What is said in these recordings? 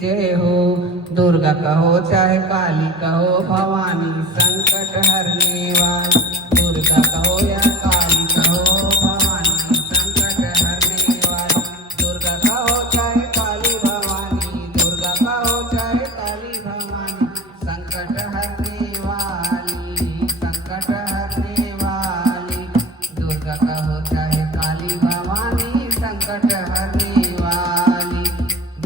जय हो। दुर्गा कहो चाहे काली कहो, भवानी संकट हरने वाली। दुर्गा कहो या काली कहो, भवानी संकट हरने वाली। दुर्गा कहो चाहे काली भवानी, दुर्गा कहो चाहे काली भवानी, संकट हरने वाली, संकट हरने वाली। दुर्गा कहो चाहे काली भवानी, संकट हरने वाली।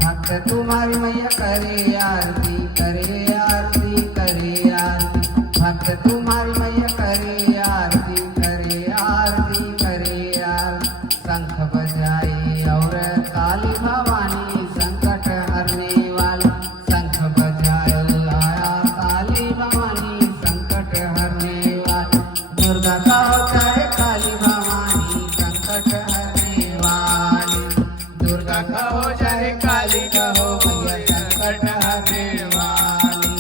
भक्त तुम्हारी मैया करे आरती, करे आरती, करे आरती। भक्त तुम्हारी मैया करे आरती, करे आरती, करे आरती। शंख बजाए और काली भवानी संकट हरने वाली। शंख बजाए आया काली भवानी संकट हरने वाली। दुर्गा कहो चाहे काली भवानी, संकट हरने वाली। दुर्गा कहो चाहे काली कहो, मैया संकट हरने वाली।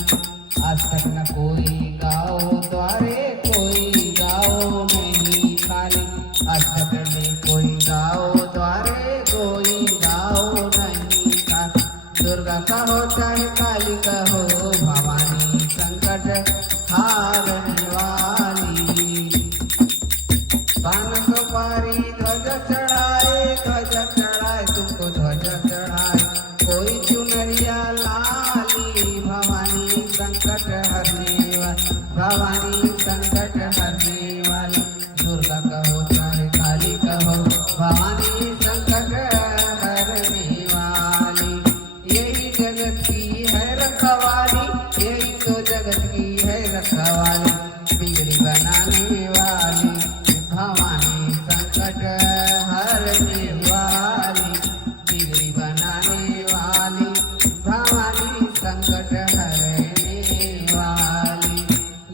आज तक न कोई गाओ द्वारे, कोई गाओ नहीं खाली। आज तक न कोई गाओ द्वारे, कोई गाओ नहीं खाली। दुर्गा कहो चाहे काली कहो, भवानी संकट हारने वाली। पान सुपारी ध्वज चढ़ाए, ध्वज चढ़ाए तुमको ध्वज चढ़ाए। कोई चुनरिया लाली, भवानी संकट हरने वाली, भवानी संकट हरने वाली। दुर्गा कहो चाहे काली कहो, भवानी संकट हरने वाली। यही जगत की है रखवाली, यही तो जगत की है रखवाली। बिगड़ी बनाने वाली, भवानी संकट हरने वाली। बिगड़ी बनाने वाली, भवानी संकट हरने वाली।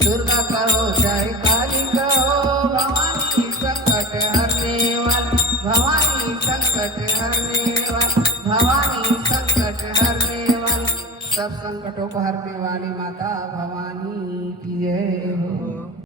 दुर्गा कहो चाहे काली कहो, भवानी संकट हरने वाली, भवानी संकट हरने वाली, भवानी संकट हरने वाली। सब संकटों को हरने वाली माता भवानी की जय हो।